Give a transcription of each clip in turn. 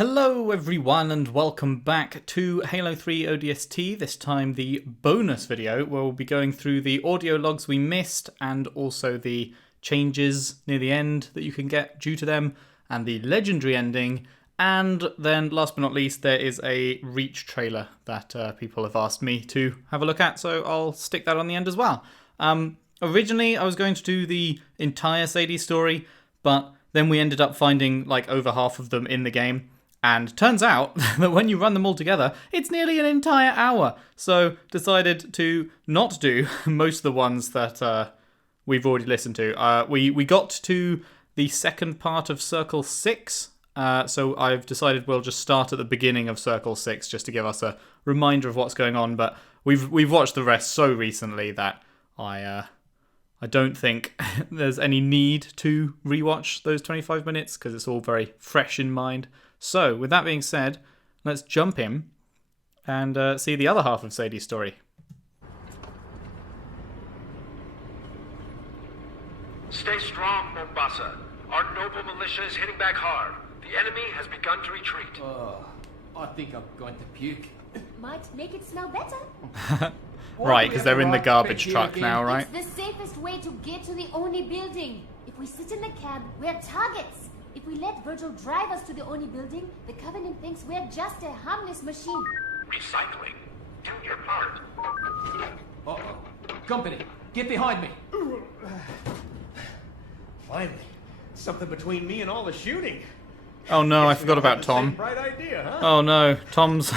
Hello everyone and welcome back to Halo 3 ODST, this time the bonus video where we'll be going through the audio logs we missed and also the changes near the end that you can get due to them and the legendary ending, and then last but not least there is a Reach trailer that people have asked me to have a look at, so I'll stick that on the end as well. Originally I was going to do the entire Sadie story, but then we ended up finding like over half of them in the game. And turns out that when you run them all together, it's nearly an entire hour. So decided to not do most of the ones that we've already listened to. We got to the second part of Circle 6. So I've decided we'll just start at the beginning of Circle 6 just to give us a reminder of what's going on. But we've watched the rest so recently that I don't think there's any need to rewatch those 25 minutes because it's all very fresh in mind. So, with that being said, let's jump in and see the other half of Sadie's story. Stay strong, Mombasa. Our noble militia is hitting back hard. The enemy has begun to retreat. I think I'm going to puke. Might make it smell better. Right, because they're in the garbage truck now, right? It's the safest way to get to the Oni building. If we sit in the cab, we're targets. If we let Virgil drive us to the Oni building, the Covenant thinks we're just a harmless machine. Recycling. Do your part. Uh-oh. Company, get behind me. Finally. Something between me and all the shooting. Oh no, I forgot about Tom. Bright idea, huh? Oh no, Tom's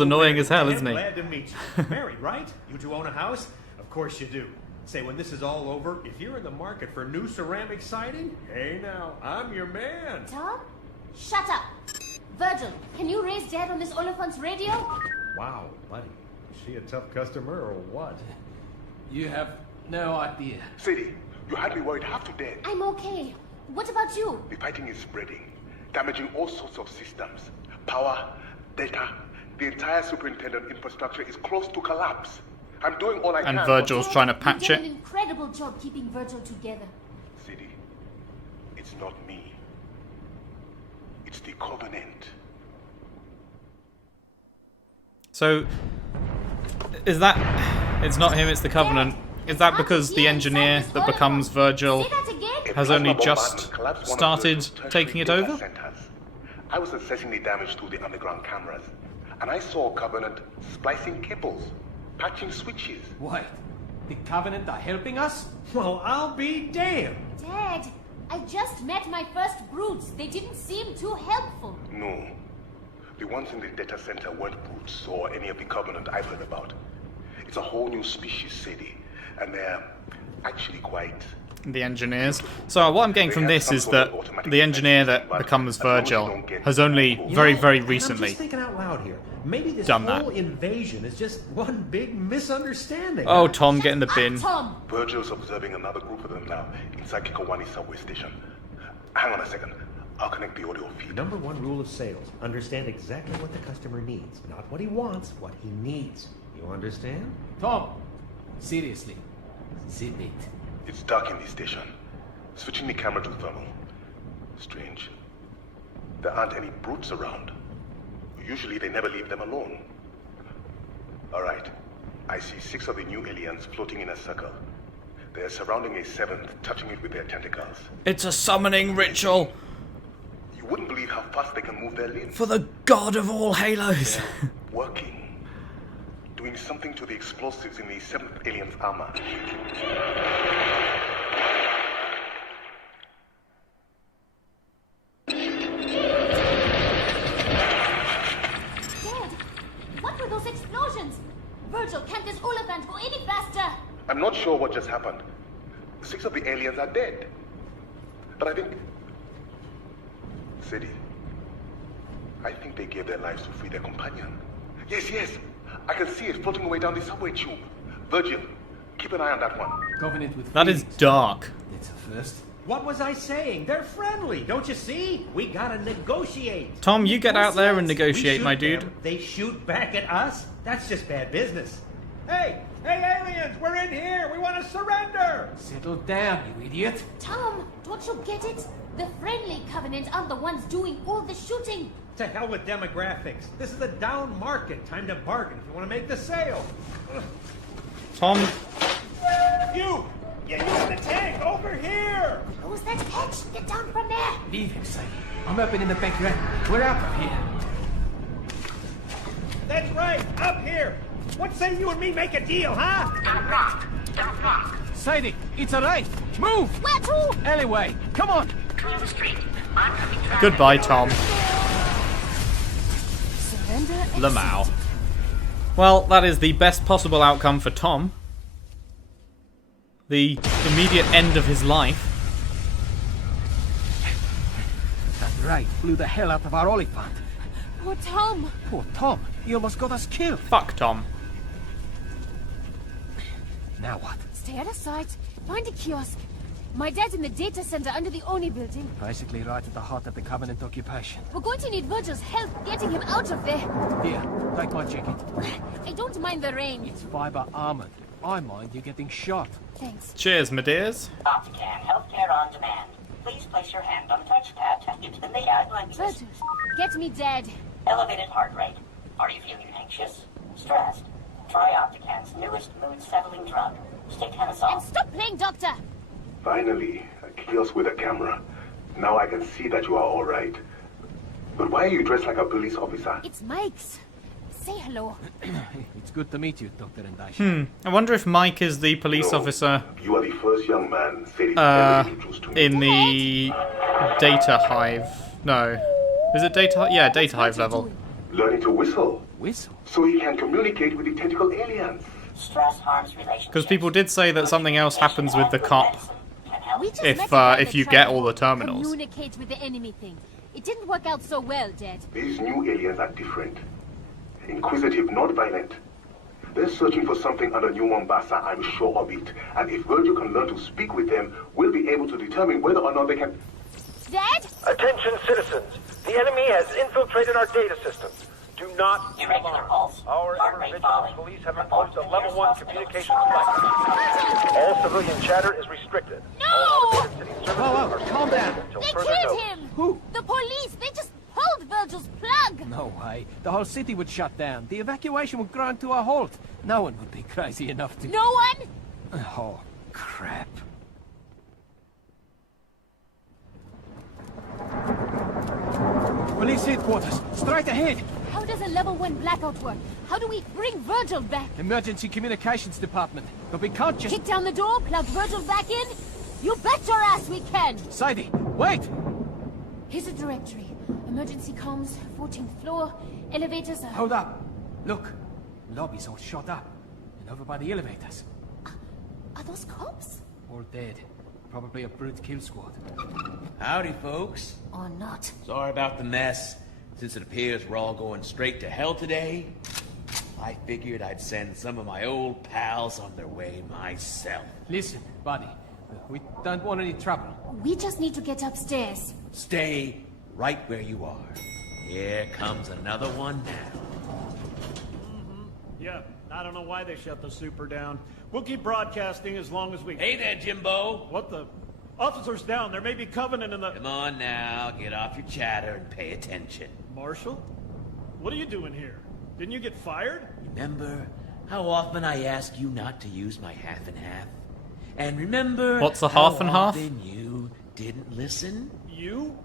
annoying as hell, isn't he? Glad to meet you. Married, right? You two own a house? Of course you do. Say, when this is all over, if you're in the market for new ceramic siding, hey now, I'm your man. Tom? Shut up. Virgil, can you raise Dad on this Oliphant's radio? Wow, buddy. Is she a tough customer or what? You have no idea. Sadie, you had me worried half to death. I'm okay. What about you? The fighting is spreading, damaging all sorts of systems. Power, data, the entire superintendent infrastructure is close to collapse. I'm doing all I can. And Virgil's trying to patch You've it. done an incredible job keeping Virgil together. Sadie, it's not me. It's the Covenant. So, is that... It's not him, it's the Covenant. Is that because the engineer that becomes Virgil Say that again? has only just started taking it over? I was assessing the damage through the underground cameras, and I saw Covenant splicing cables, patching switches. Wait, the Covenant are helping us? Well, I'll be damned. Dad, I just met my first brutes. They didn't seem too helpful. No. The ones in the data center weren't brutes or any of the Covenant I've heard about. It's a whole new species, Sadie, and they're actually quite... The engineers. So what I'm getting from this is that the engineer that becomes Virgil has only very recently I'm just thinking out loud here. Maybe this done whole that. invasion is just one big misunderstanding. Oh, Tom, get in the bin. Tom! Virgil's observing another group of them now inside Kikowani subway station. Hang on a second. I'll connect the audio feed. Number one rule of sales: understand exactly what the customer needs, not what he wants, what he needs. You understand? Tom, seriously, zip it. It's dark in the station. Switching the camera to thermal. Strange. There aren't any brutes around. Usually they never leave them alone. Alright. I see 6 of the new aliens floating in a circle. They're surrounding a 7th, touching it with their tentacles. It's a summoning ritual You wouldn't believe how fast they can move their limbs. for the god of all Halos. Working. Doing something to the explosives in the 7th alien's armor. What were those explosions? Virgil, can't this Oliphant go any faster? I'm not sure what just happened. 6 of the aliens are dead. But I think... Sadie, I think they gave their lives to free their companion. Yes. I can see it floating away down the subway tube. Virgil, keep an eye on that one. Covenant with That is feelings. dark. That's a first. What was I saying? They're friendly, don't you see? We gotta negotiate. Tom, you get out there and negotiate, We my shoot dude. them, they shoot back at us? That's just bad business. Hey, aliens, we're in here. We want to surrender. Settle down, you idiot. Tom, don't you get it? The friendly Covenant aren't the ones doing all the shooting. To hell with demographics. This is a down market. Time to bargain if you want to make the sale. Tom, You in the tank, over here! Close that hatch. Get down from there. Leave him, Sadie. I'm opening in the back end. We're out of here. That's right, up here. What say you and me make a deal, huh? Don't rock. Sadie, it's a race. Move! Where to? Alleyway, come on! Clear the street. I'm coming traffic. goodbye, Tom. Surrender. Lamau. Well, that is the best possible outcome for Tom. The immediate end of his life. That raid blew the hell out of our Oliphant. Poor Tom. Poor Tom, he almost got us killed. Fuck Tom. Now what? Stay out of sight. Find a kiosk. My dad's in the data center under the Oni building. Basically right at the heart of the Covenant occupation. We're going to need Virgil's help getting him out of there. Here, take my jacket. I don't mind the rain. It's fiber armored. I mind you getting shot. Thanks. Cheers, my dears. Optican, healthcare on demand. Please place your hand on the touchpad to enter the guidelines. Virgil, get me Dad. Elevated heart rate. Are you feeling anxious? Stressed? Try Optican's newest mood-settling drug, And Statenosol. stop playing doctor. Finally, a kiosk with a camera. Now I can see that you are all right. But why are you dressed like a police officer? It's Mike's. Say hello. It's good to meet you, Dr. Ndashi. I wonder if Mike is the police No, officer You are the first young man Sadie ever introduced to me. in the data hive. No. Is it data hive? Yeah, data hive level. Learning to whistle, Whistle? so he can communicate with the tentacle aliens. Stress harms relationships. Because people did say that something else happens with the cop. Can help. We just If, met a guy if that you tried get to all the terminals. Communicate with the enemy thing. It didn't work out so well, Dad. These new aliens are different. Inquisitive, not violent. They're searching for something under New Mombasa, I'm sure of it. And if Virgil can learn to speak with them, we'll be able to determine whether or not they can... Dad? Attention, citizens. The enemy has infiltrated our data systems. Do not be Irregular alarmed. pulse. Our Heart rate falling. intervigilance police have Report imposed a to level nearest 1 hospital. communications blacklist. All civilian chatter is restricted. No! All automated city services Whoa, are calm down. suspended until They further killed notice. him! Who? The police! They just pulled Virgil's plug! No way. The whole city would shut down. The evacuation would grind to a halt. No one would be crazy enough to... No one? Oh, crap. Police headquarters, straight ahead. How does a level 1 blackout work? How do we bring Virgil back? Emergency communications department. But we can't just... Kick down the door, plug Virgil back in? You bet your ass we can! Sadie, wait! Here's a directory. Emergency comms, 14th floor, elevators are... Hold up. Look, lobby's all shot up. And over by the elevators. Are those cops? All dead. Probably a brute kill squad. Howdy, folks. Or not? Sorry about the mess. Since it appears we're all going straight to hell today, I figured I'd send some of my old pals on their way myself. Listen, buddy. We don't want any trouble. We just need to get upstairs. Stay right where you are. Here comes another one now. Yeah, I don't know why they shut the super down. We'll keep broadcasting as long as we... Hey there, Jimbo. What the... Officers down, there may be Covenant in the... Come on now, get off your chatter and pay attention. Marshal? What are you doing here? Didn't you get fired? Remember how often I ask you not to use my half and half? And remember What's a how half and half? often you didn't listen? You?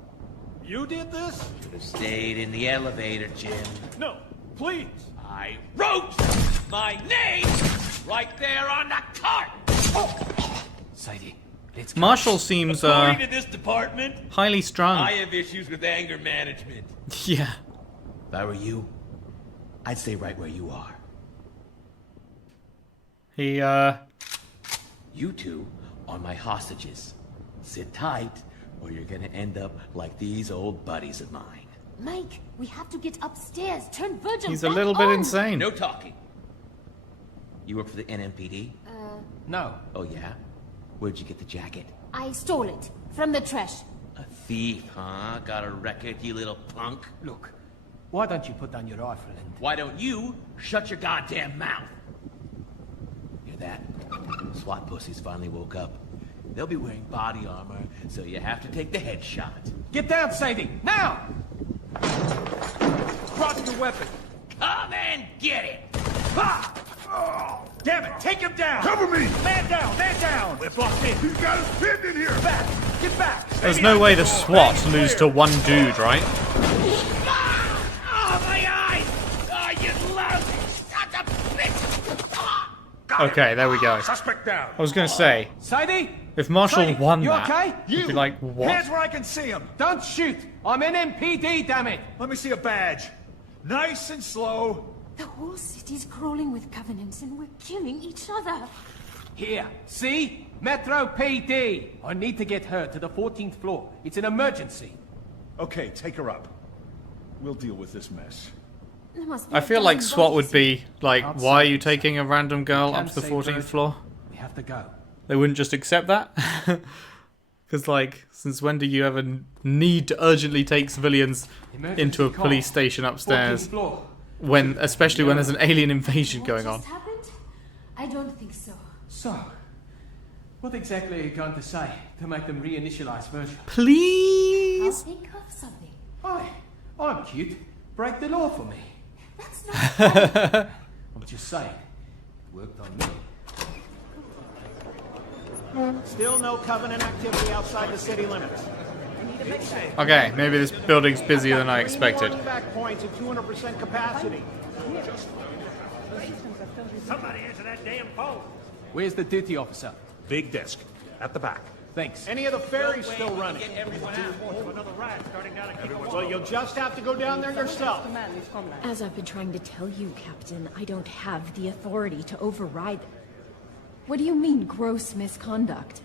You did this? Should have stayed in the elevator, Jim. No, please. I wrote my name right there on the cart! Sadie, let's go. Marshall seems According to this department, highly strung. I have issues with anger management. Yeah. If I were you, I'd stay right where you are. He, You two are my hostages. Sit tight, or you're gonna end up like these old buddies of mine. Mike, we have to get upstairs. Turn Virgil he's a back little bit on. insane. No talking. You work for the NMPD? No. Oh yeah? Where'd you get the jacket? I stole it. From the trash. A thief, huh? Got a record, you little punk? Look, why don't you put down your rifle and... Why don't you shut your goddamn mouth? Hear that? SWAT pussies finally woke up. They'll be wearing body armor, so you have to take the headshot. Get down, Sadie! Now! to the weapon. Come and get it! Ha! Oh, damn it! Take him down! Cover me! Man down! Man down! We're blocked in. He's got us pinned in here! Back! Get back! There's no way the SWAT lose to one dude, right? Oh, my eyes! Oh, you lousy son of a bitch! Okay, there we go. Suspect down. I was going to say, Sadie? if Marshall Sadie, won you that, okay? I'd be like, what? Hands where I can see him. Don't shoot! I'm NMPD, damn it! Let me see a badge. Nice and slow. The whole city's crawling with covenants and we're killing each other. Here, see? Metro PD! I need to get her to the 14th floor. It's an emergency. Okay, take her up. We'll deal with this mess. There must be I a feel like dozen SWAT would bodies. be like, why are you taking a random girl up to the Can't say 14th Virgil. floor? We have to go. They wouldn't just accept that? Because, like, since when do you ever need to urgently take civilians into a Emergency police call. station 14th upstairs? floor. When, especially when there's an alien invasion What going on. just happened? I don't think so. So, what exactly are you going to say to make them reinitialize Virgil? I'll Please? think of something. Hi, I'm cute. Break the law for me. That's not I'm just saying. It worked on me. Still no Covenant activity outside the city limits. Okay, maybe this building's busier than I expected. Back points at 200% capacity. Somebody answer that damn phone. Where's the duty officer? Big desk. At the back. Thanks. Any of the ferries still running? Another ride starting down at Well, you'll just have to go down there yourself. As I've been trying to tell you, Captain, I don't have the authority to override... What do you mean, gross misconduct?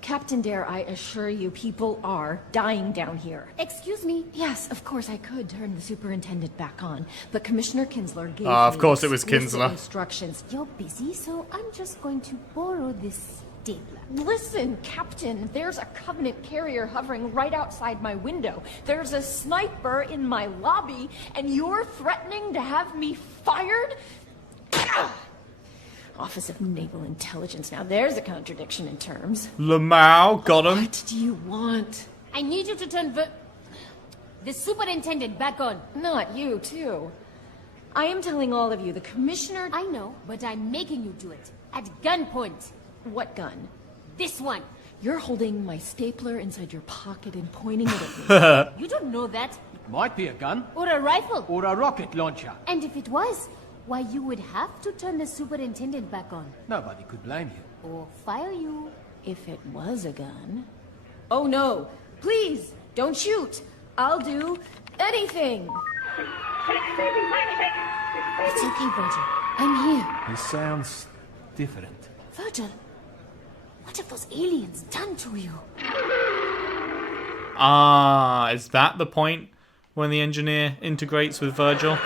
Captain Dare, I assure you, people are dying down here. Excuse me. Yes, of course I could turn the superintendent back on, but Commissioner Kinsler gave Of me course it was explicit Kinsler. instructions. You're busy, so I'm just going to borrow this stapler. Listen, Captain, there's a Covenant carrier hovering right outside my window. There's a sniper in my lobby, and you're threatening to have me fired? Office of Naval Intelligence. Now there's a contradiction in terms. Lamau, got him. What do you want? I need you to turn the superintendent back on. Not you, too. I am telling all of you, the commissioner... I know, but I'm making you do it. At gunpoint. What gun? This one. You're holding my stapler inside your pocket and pointing it at me. You don't know that. Might be a gun. Or a rifle. Or a rocket launcher. And if it was, why you would have to turn the superintendent back on. Nobody could blame you. Or fire you. If it was a gun... Oh no! Please, don't shoot! I'll do anything! It's okay, Virgil. I'm here. He sounds different. Virgil, what have those aliens done to you? Ah, is that the point when the engineer integrates with Virgil?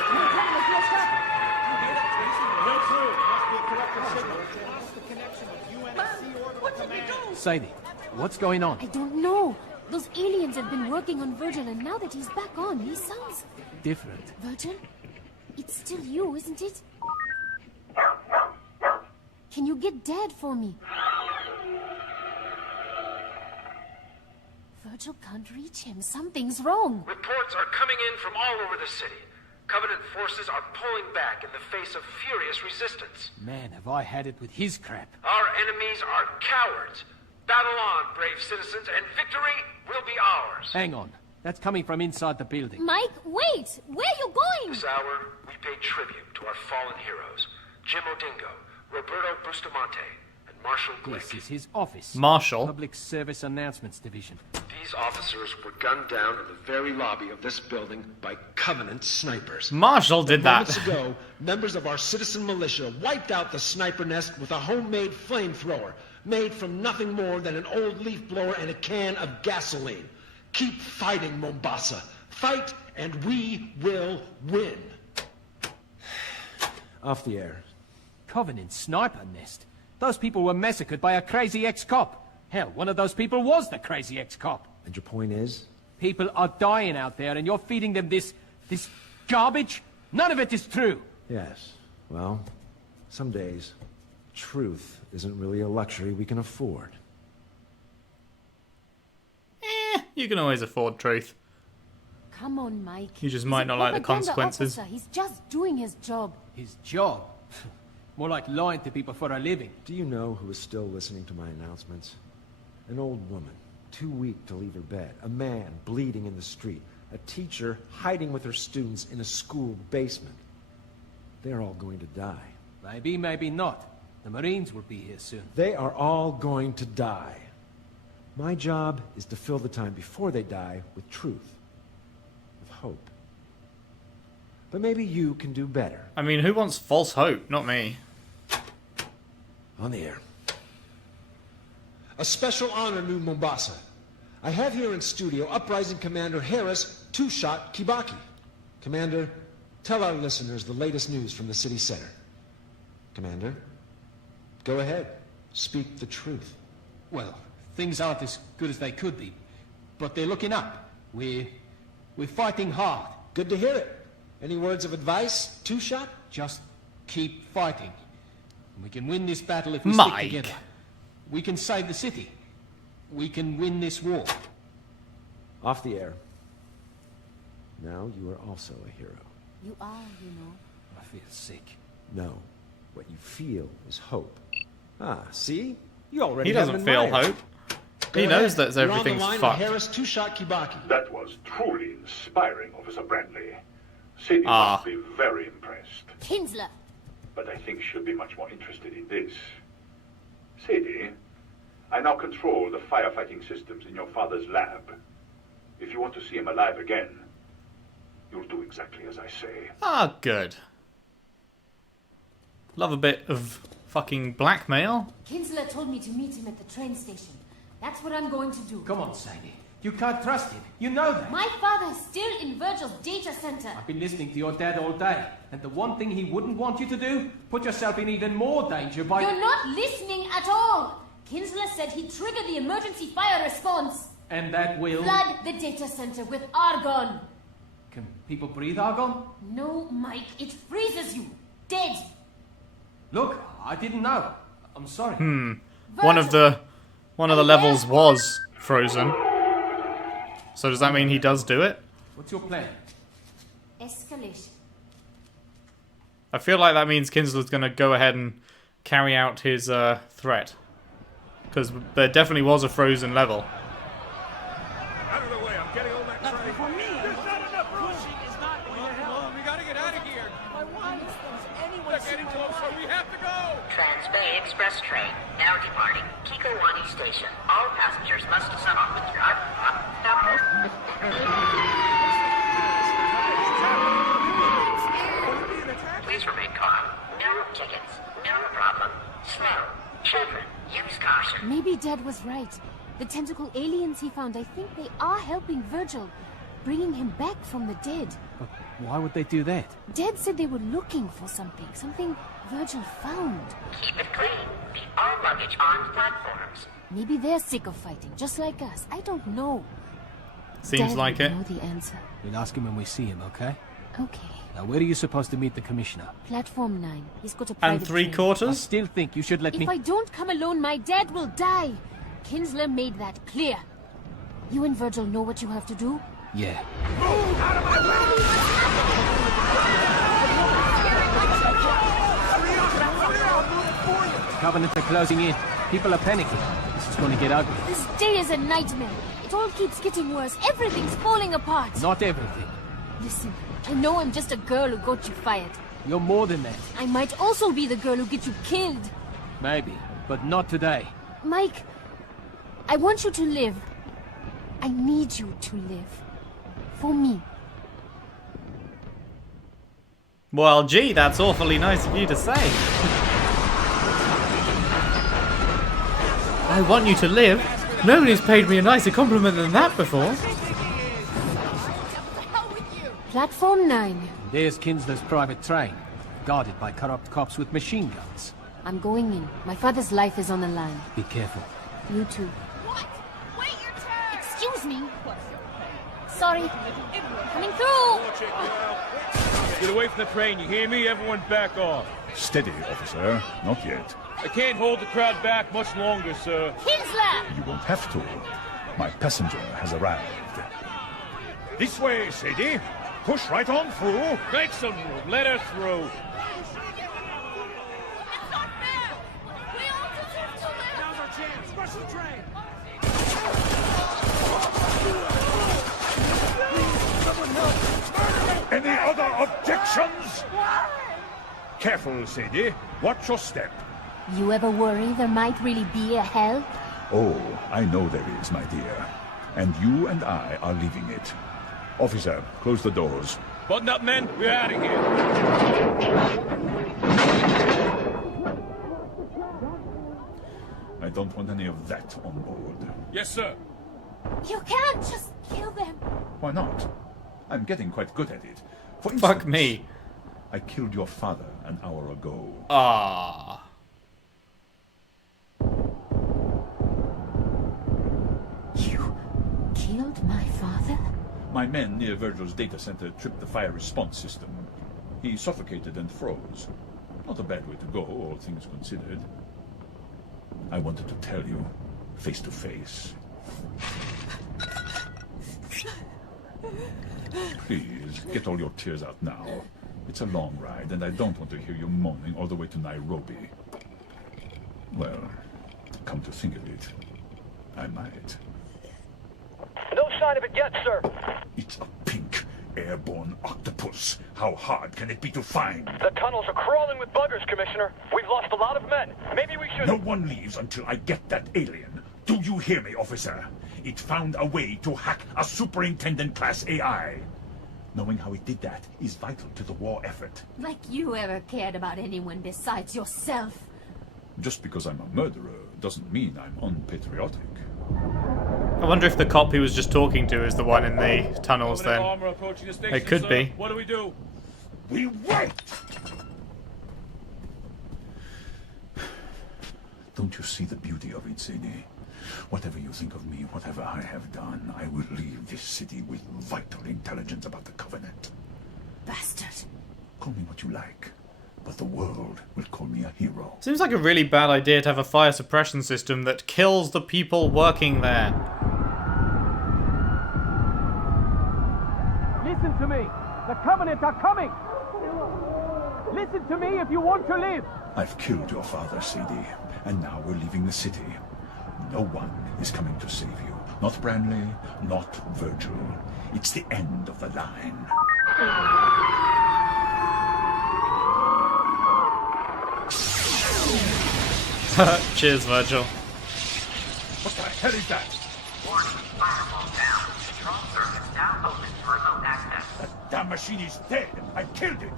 Sadie, what's going on? I don't know. Those aliens have been working on Virgil, and now that he's back on, he sounds... Different. Virgil? It's still you, isn't it? Can you get Dad for me? Virgil can't reach him. Something's wrong. Reports are coming in from all over the city. Covenant forces are pulling back in the face of furious resistance. Man, have I had it with his crap. Our enemies are cowards. Battle on, brave citizens, and victory will be ours. Hang on. That's coming from inside the building. Mike, wait! Where are you going? This hour, we pay tribute to our fallen heroes. Jim Odingo, Roberto Bustamante, and Marshall This Glick. is his office. Marshall? Public Service Announcements Division. These officers were gunned down in the very lobby of this building by Covenant snipers. Marshall did Moments that. ago, members of our citizen militia wiped out the sniper nest with a homemade flamethrower, made from nothing more than an old leaf blower and a can of gasoline. Keep fighting, Mombasa. Fight, and we will win. Off the air. Covenant sniper nest. Those people were massacred by a crazy ex-cop. Hell, one of those people was the crazy ex-cop. And your point is? People are dying out there, and you're feeding them this garbage? None of it is true. Yes. Well, some days, truth isn't really a luxury we can afford. You can always afford truth. Come on, Mike. You just might not like the consequences. Officer. He's just doing his job. His job? More like lying to people for a living. Do you know who is still listening to my announcements? An old woman, too weak to leave her bed. A man bleeding in the street. A teacher hiding with her students in a school basement. They're all going to die. Maybe, maybe not. The Marines will be here soon. They are all going to die. My job is to fill the time before they die with truth. With hope. But maybe you can do better. I mean, who wants false hope? Not me. On the air. A special honor, New Mombasa. I have here in studio Uprising Commander Harris Two-Shot Kibaki. Commander, tell our listeners the latest news from the city center. Commander, go ahead. Speak the truth. Well, things aren't as good as they could be, but they're looking up. We're fighting hard. Good to hear it. Any words of advice, Two-Shot? Just keep fighting. We can win this battle if we Mike. stick together. We can save the city. We can win this war. Off the air. Now you are also a hero. You are, you know. I feel sick. No. What you feel is hope. Ah, see? You already He doesn't feel hope. He knows that everything's You're on the line fucked. with Harris Two-Shot Kibaki. That was truly inspiring, Officer Brandley. Sadie Ah. must be very impressed. Kinsler! But I think she'll be much more interested in this. Sadie, I now control the firefighting systems in your father's lab. If you want to see him alive again, you'll do exactly as I say. Ah, good. Love a bit of fucking blackmail. Kinsler told me to meet him at the train station. That's what I'm going to do. Come on, Sadie. You can't trust him. You know that. My father is still in Virgil's data center. I've been listening to your dad all day, and the one thing he wouldn't want you to do, put yourself in even more danger by... You're not listening at all. Kinsler said he'd trigger the emergency fire response. And that will... Flood the data center with argon. Can people breathe argon? No, Mike, it freezes you. Dead. Look, I didn't know. I'm sorry. One of the levels was frozen. So does that mean he does do it? What's your plan? Escalation. I feel like that means Kinsler's going to go ahead and carry out his threat. Because there definitely was a frozen level. Out of the way, I'm getting on that train. For me, There's not enough room. is not going to help. We gotta get out of here. My wife knows anyone. They're getting closer. We have to go. Transbay Express train, now departing Kikowani Station. All passengers must ascend off the track. Please remain calm. No tickets. No problem. Slow. Children, use caution. Maybe Dad was right. The tentacle aliens he found, I think they are helping Virgil. Bringing him back from the dead. But why would they do that? Dad said they were looking for something. Something Virgil found. Keep it clean. Keep all luggage on platforms. Maybe they're sick of fighting, just like us. I don't know. Seems Dad like would it. know the answer. We'll ask him when we see him, okay? Okay. Now, where are you supposed to meet the commissioner? Platform 9. He's got a private And 3 train. I quarters? still think you should let me... If I don't come alone, my dad will die. Kinsler made that clear. You and Virgil know what you have to do? Yeah. Covenants are closing in. People are panicking. This is going to get ugly. This day is a nightmare. It all keeps getting worse. Everything's falling apart. Not everything. Listen, I know I'm just a girl who got you fired. You're more than that. I might also be the girl who gets you killed. Maybe, but not today. Mike, I want you to live. I need you to live. For me. Well, gee, that's awfully nice of you to say. I want you to live? Nobody's paid me a nicer compliment than that before. Platform 9. There's Kinsler's private train, guarded by corrupt cops with machine guns. I'm going in. My father's life is on the line. Be careful. You too. What? Wait your turn. Excuse me. Sorry. Coming through. Get away from the train, you hear me? Everyone back off. Steady, officer. Not yet. I can't hold the crowd back much longer, sir. Kinsler! You won't have to. My passenger has arrived. This way, Sadie. Push right on through. Make some room. Let her through. Now's our chance. Rush the train. Any other objections? Careful, Sadie. Watch your step. You ever worry there might really be a hell? Oh, I know there is, my dear. And you and I are leaving it. Officer, close the doors. Button up, men. We're out of here. I don't want any of that on board. Yes, sir. You can't just kill them. Why not? I'm getting quite good at it. For Fuck instance, me. I killed your father an hour ago. Ah. You killed my father? My men near Virgil's data center tripped the fire response system. He suffocated and froze. Not a bad way to go, all things considered. I wanted to tell you, face to face. Please, get all your tears out now. It's a long ride, and I don't want to hear you moaning all the way to Nairobi. Well, come to think of it, I might. No sign of it yet, sir. It's a pink, airborne octopus. How hard can it be to find? The tunnels are crawling with buggers, Commissioner. We've lost a lot of men. Maybe we should... No one leaves until I get that alien. Do you hear me, officer? It found a way to hack a superintendent-class AI. Knowing how it did that is vital to the war effort. Like you ever cared about anyone besides yourself. Just because I'm a murderer doesn't mean I'm unpatriotic. I wonder if the cop he was just talking to is the one in the tunnels then. Armor approaching the station, It could sir. be. What do we do? We wait! Don't you see the beauty of it, Sadie? Whatever you think of me, whatever I have done, I will leave this city with vital intelligence about the Covenant. Bastard. Call me what you like, but the world will call me a hero. Seems like a really bad idea to have a fire suppression system that kills the people working there. Listen to me. The Covenant are coming. Listen to me if you want to live. I've killed your father, Sadie, and now we're leaving the city. No one is coming to save you. Not Branley, not Virgil. It's the end of the line. Cheers, Virgil. What the hell is that? Warning, firewall down. Control circuits now open for remote access. That damn machine is dead. I killed it.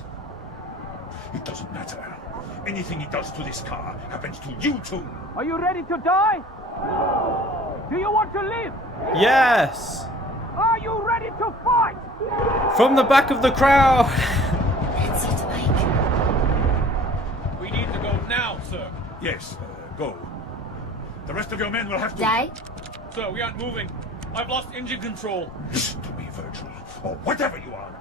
It doesn't matter. Anything it does to this car happens to you too. Are you ready to die? Do you want to live? Yes! Are you ready to fight? From the back of the crowd! That's it, Mike. We need to go now, sir. Yes, go. The rest of your men will have to... Die? Sir, we aren't moving. I've lost engine control. Listen to me, Virgil, or whatever you are.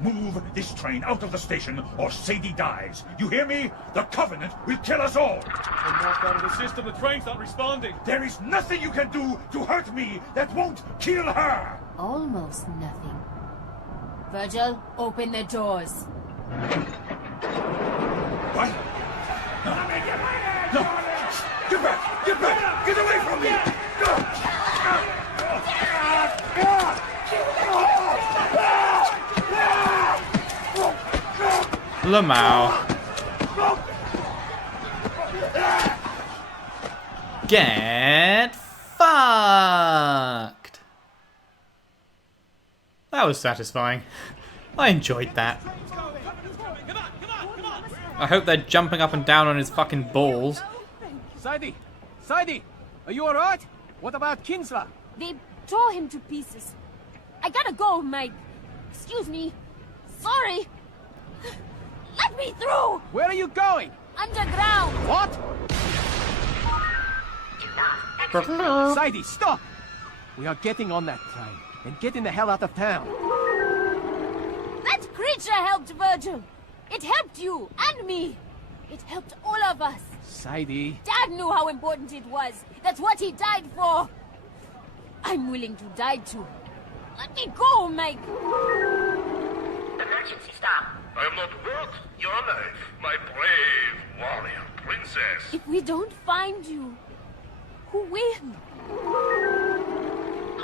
Move this train out of the station, or Sadie dies. You hear me? The Covenant will kill us all. We're knocked out of the system. The train's not responding. There is nothing you can do to hurt me that won't kill her. Almost nothing. Virgil, open the doors. What? No. No. Get back! Get back! Get away from me! Lamau. Get fucked. That was satisfying. I enjoyed that. I hope they're jumping up and down on his fucking balls. Sadie! Sadie! Are you alright? What about Kinsler? They tore him to pieces. I gotta go, Mike. Excuse me. Sorry. Let me through! Where are you going? Underground! What? Sadie, stop! We are getting on that train and getting the hell out of town. That creature helped Virgil. It helped you and me. It helped all of us. Sadie. Dad knew how important it was. That's what he died for. I'm willing to die too. Let me go, Mike! Emergency stop. I am not worth your life, my brave warrior princess. If we don't find you, who will?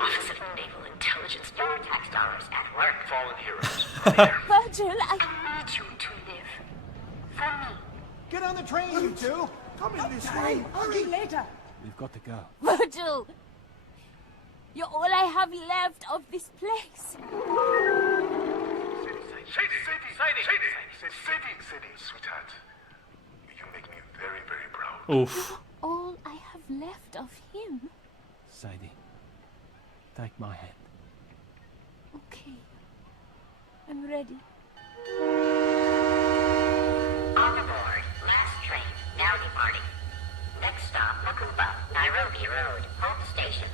Office of Naval Intelligence. Your tax dollars at work. Fallen heroes. Virgil, I need you to live. For me. Get on the train, you two! Come in this way! Hurry! Later! We've got to go. Virgil! You're all I have left of this place. Sadie, sweetheart. You make me very, very proud. Oof. All I have left of him. Sadie, take my hand. Okay. I'm ready. On board. Last train. Now departing. Next stop, Mombasa, Nairobi Road, home station.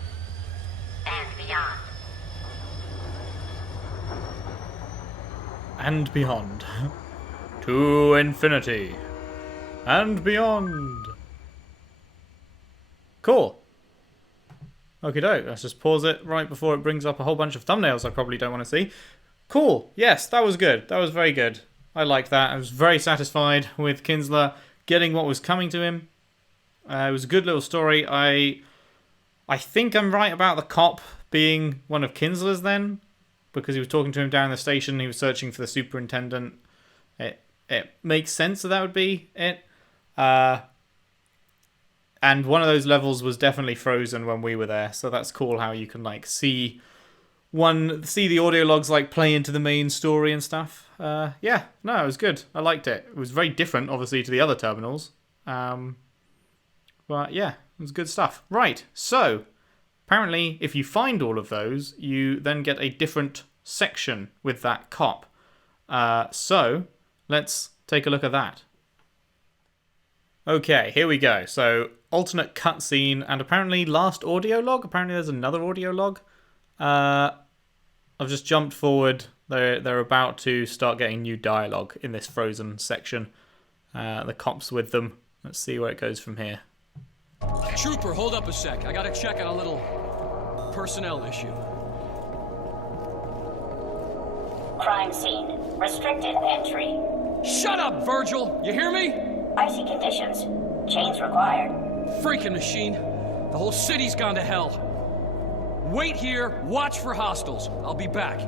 And beyond. And beyond. To infinity. And beyond. Cool. Okie doke, let's just pause it right before it brings up a whole bunch of thumbnails I probably don't want to see. Cool, yes, that was good. That was very good. I liked that. I was very satisfied with Kinsler getting what was coming to him. It was a good little story. I think I'm right about the cop being one of Kinsler's then, because he was talking to him down the station. He was searching for the superintendent. It makes sense that would be it. And one of those levels was definitely frozen when we were there, so that's cool how you can like see the audio logs like play into the main story and stuff. Yeah, no, it was good. I liked it. It was very different, obviously, to the other terminals. But yeah, it was good stuff. Right, so apparently if you find all of those, you then get a different section with that cop. So let's take a look at that. Okay, here we go. So alternate cutscene and apparently last audio log. Apparently there's another audio log. I've just jumped forward. They're about to start getting new dialogue in this frozen section. The cop's with them. Let's see where it goes from here. Trooper, hold up a sec. I gotta check on a little personnel issue. Crime scene. Restricted entry. Shut up, Virgil! You hear me? Icy conditions. Chains required. Freaking machine. The whole city's gone to hell. Wait here, watch for hostiles. I'll be back.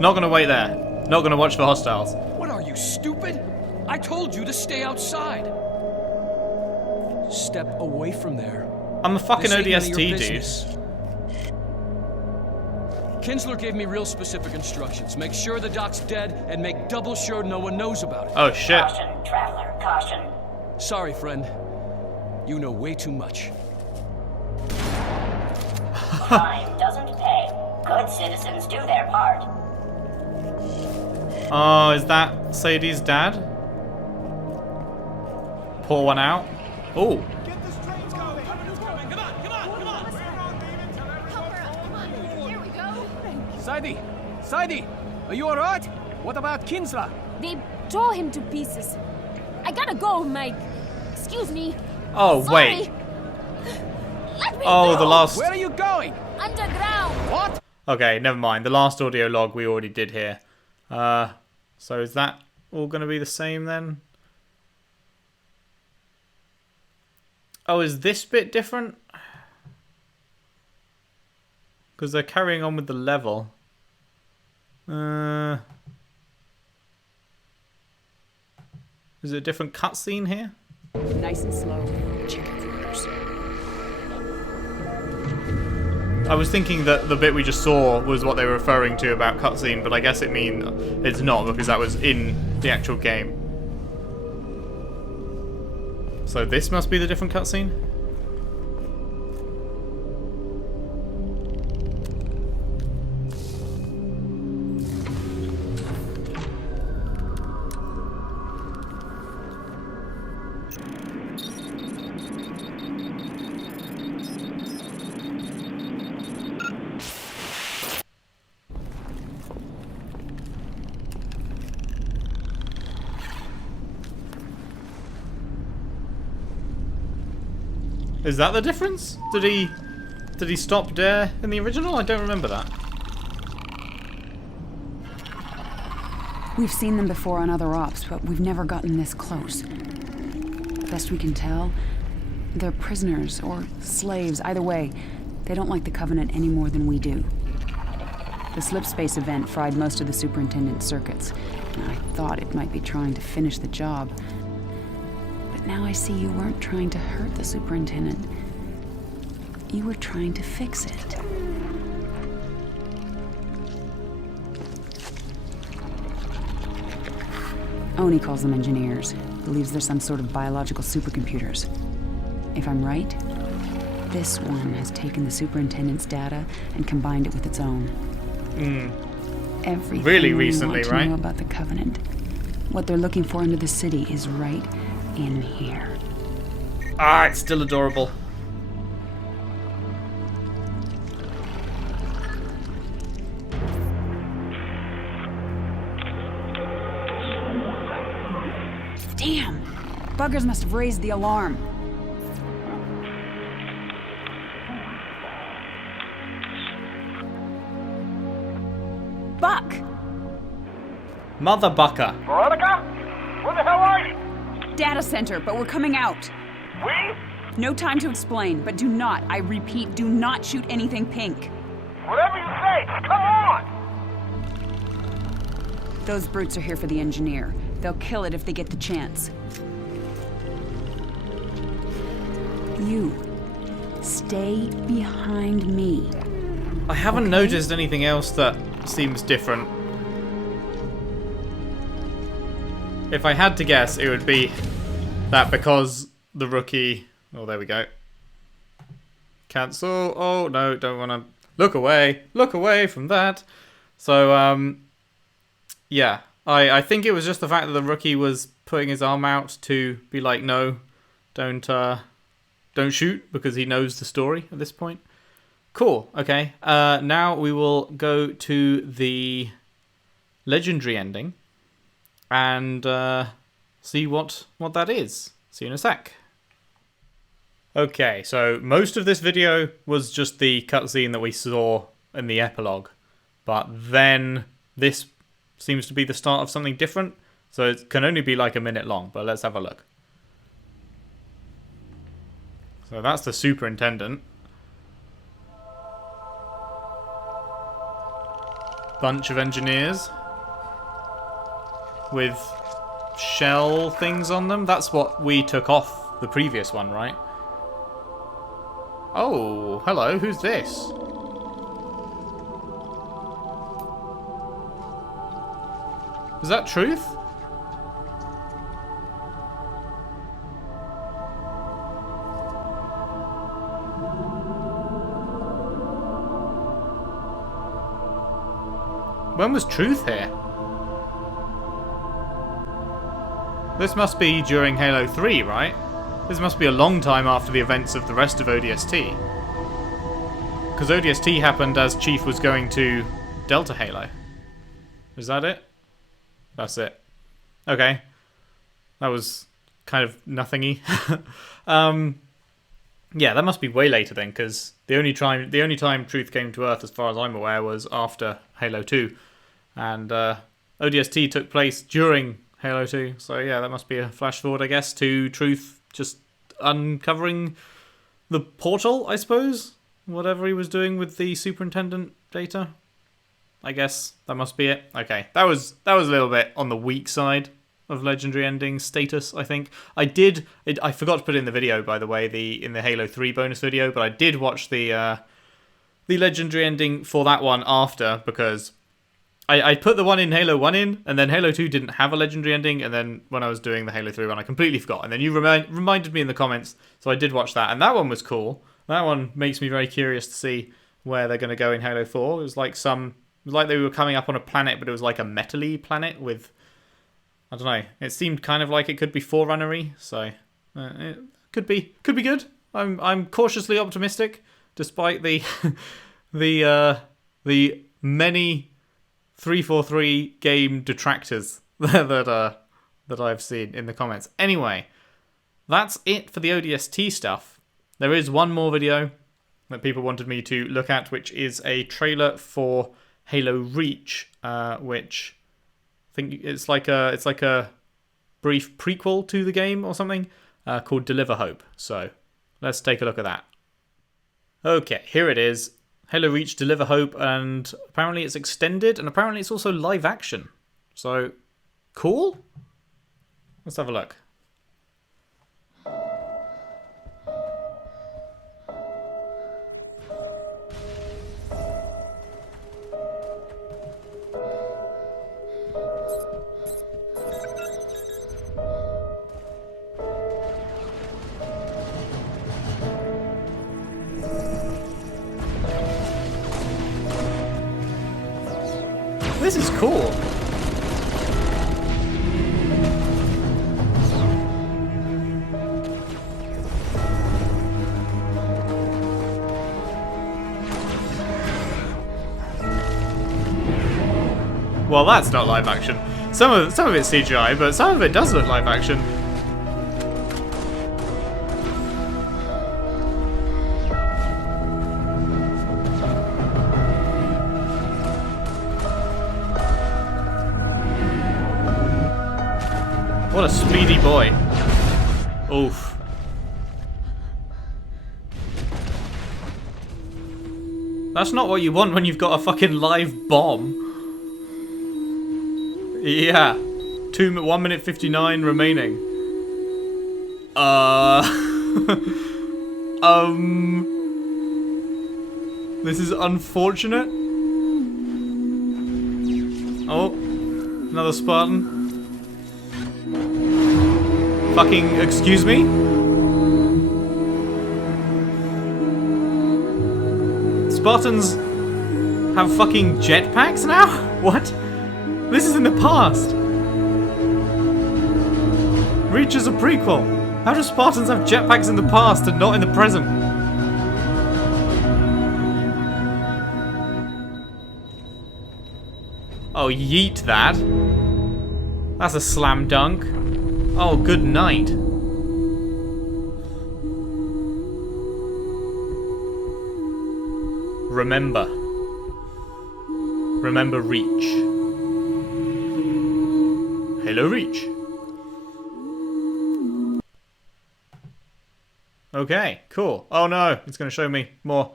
Not gonna wait there. Not gonna watch for hostiles. What are you, stupid? I told you to stay outside. Step away from there. I'm a fucking This ain't none of ODST, your dude. business. Kinsler gave me real specific instructions. Make sure the doc's dead and make double sure no one knows about it. Oh shit. Caution, traveler, caution. Sorry, friend. You know way too much. Crime doesn't pay. Good citizens do their part. Oh, is that Sadie's dad? Pour one out. Oh. Sadie, are you alright? What about Kinsler? They tore him to pieces. I gotta go, Mike. Excuse me. Oh, Sorry. wait. Let me Oh, go. the last... Where are you going? Underground. What? Okay, never mind. The last audio log we already did here. So is that all going to be the same then? Oh, is this bit different? Because they're carrying on with the level. Is it a different cutscene here? Nice and slow. Check it first. I was thinking that the bit we just saw was what they were referring to about cutscene, but I guess it's not, because that was in the actual game. So this must be the different cutscene? Is that the difference? Did he stop Dare in the original? I don't remember that. We've seen them before on other ops, but we've never gotten this close. Best we can tell, they're prisoners or slaves. Either way, they don't like the Covenant any more than we do. The slipspace event fried most of the superintendent's circuits, and I thought it might be trying to finish the job. But now I see you weren't trying to hurt the superintendent. You were trying to fix it. Oni calls them engineers. Believes they're some sort of biological supercomputers. If I'm right, this one has taken the superintendent's data and combined it with its own. Everything really recently, we want to know about the Covenant. What they're looking for under the city is right in here. Ah, it's still adorable. Damn! Buggers must have raised the alarm. Buck! Mother Bucker. Veronica? Where the hell are you? Data center, but we're coming out. We? No time to explain, but do not, I repeat, do not shoot anything pink. Whatever you say, come on! Those brutes are here for the engineer. They'll kill it if they get the chance. You, stay behind me. I haven't noticed anything else that seems different. If I had to guess, it would be that because the rookie... Oh, there we go. Cancel. Oh, no, don't want to... Look away. Look away from that. So, yeah. I think it was just the fact that the rookie was putting his arm out to be like, no, don't shoot, because he knows the story at this point. Cool. Okay. Now we will go to the legendary ending and see what that is. See you in a sec. Okay, so most of this video was just the cutscene that we saw in the epilogue, but then this seems to be the start of something different, so it can only be like a minute long, but let's have a look. So that's the superintendent. Bunch of engineers with shell things on them. That's what we took off the previous one, right? Oh, hello, who's this? Is that Truth? When was Truth here? This must be during Halo 3, right? This must be a long time after the events of the rest of ODST. Because ODST happened as Chief was going to Delta Halo. Is that it? That's it. Okay. That was kind of nothingy. Yeah, that must be way later then, because the only time Truth came to Earth, as far as I'm aware, was after Halo 2. And ODST took place during Halo 2. So yeah, that must be a flash forward, I guess, to Truth just uncovering the portal, I suppose? Whatever he was doing with the superintendent data. I guess that must be it. Okay, that was a little bit on the weak side of legendary ending status, I think. I forgot to put it in the video, by the way, in the Halo 3 bonus video, but I did watch the legendary ending for that one after, because I put the one in Halo 1 in, and then Halo 2 didn't have a legendary ending, and then when I was doing the Halo 3 one, I completely forgot. And then you reminded me in the comments, so I did watch that, and that one was cool. That one makes me very curious to see where they're going to go in Halo 4. It was like they were coming up on a planet, but it was like a metal-y planet with, I don't know, it seemed kind of like it could be Forerunner-y, so it could be good. I'm cautiously optimistic, despite the many 343 game detractors that I've seen in the comments. Anyway, that's it for the ODST stuff. there is one more video that people wanted me to look at, which is a trailer for Halo Reach, which I think it's like a brief prequel to the game or something, called Deliver Hope. So let's take a look at that. Okay, here it is. Halo Reach Deliver Hope, and apparently it's extended, and apparently it's also live action. So, cool? Let's have a look. This is cool. Well, that's not live action. Some of it's CGI, but some of it does look live action. What a speedy boy. Oof. That's not what you want when you've got a fucking live bomb. Yeah. 1 minute 59 remaining. This is unfortunate. Oh, another Spartan. Fucking, excuse me? Spartans have fucking jetpacks now? What? This is in the past. Reach is a prequel. How do Spartans have jetpacks in the past and not in the present? Oh, yeet that. That's a slam dunk. Oh, good night. Remember. Remember Reach. Halo Reach. Okay, cool. Oh no, it's going to show me more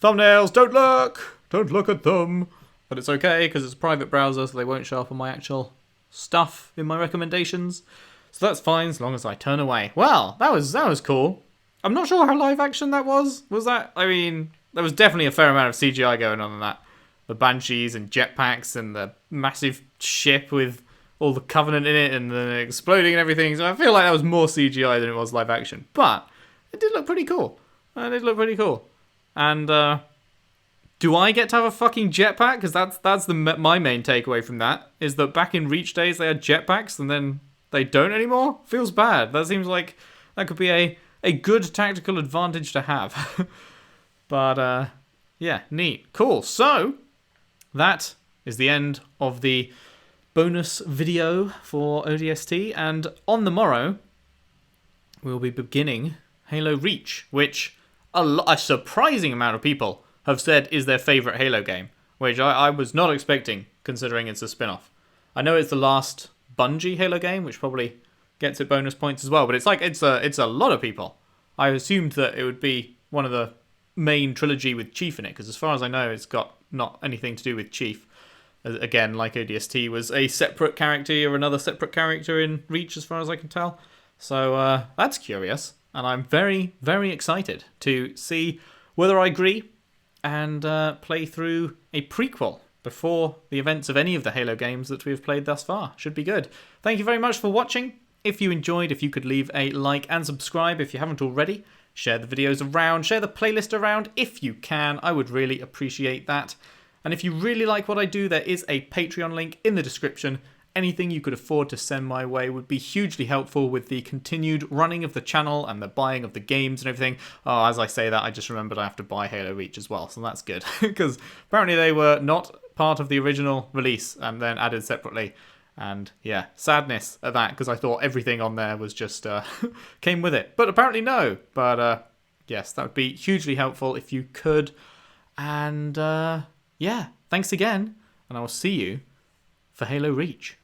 thumbnails. Don't look! Don't look at them. But it's okay, because it's a private browser, so they won't show up on my actual stuff in my recommendations. So that's fine, as long as I turn away. Well, that was cool. I'm not sure how live action that was. Was that? I mean, there was definitely a fair amount of CGI going on in that. The Banshees and jetpacks and the massive ship with all the Covenant in it and then exploding and everything. So I feel like that was more CGI than it was live action. But it did look pretty cool. It did look pretty cool. And do I get to have a fucking jetpack? Because that's my main takeaway from that, is that back in Reach days they had jetpacks and then they don't anymore? Feels bad. That seems like that could be a good tactical advantage to have. But yeah, neat. Cool. So that is the end of the bonus video for ODST, and on the morrow we'll be beginning Halo Reach, which a surprising amount of people have said is their favourite Halo game, which I was not expecting, considering it's a spin-off. I know it's the last Bungie Halo game, which probably gets it bonus points as well, but it's a lot of people. I assumed that it would be one of the main trilogy with Chief in it, because as far as I know, it's got not anything to do with Chief. Again, like ODST was a separate character or another separate character in Reach, as far as I can tell. So that's curious, and I'm very, very excited to see whether I agree and play through a prequel before the events of any of the Halo games that we have played thus far. Should be good. Thank you very much for watching. If you enjoyed, if you could leave a like and subscribe if you haven't already. Share the videos around, share the playlist around if you can. I would really appreciate that. And if you really like what I do, there is a Patreon link in the description. Anything you could afford to send my way would be hugely helpful with the continued running of the channel and the buying of the games and everything. Oh, as I say that, I just remembered I have to buy Halo Reach as well, so that's good. Because apparently they were not part of the original release and then added separately. And yeah, sadness at that, because I thought everything on there was just came with it. But apparently no. But Yes, that would be hugely helpful if you could. And yeah, thanks again, and I will see you for Halo Reach.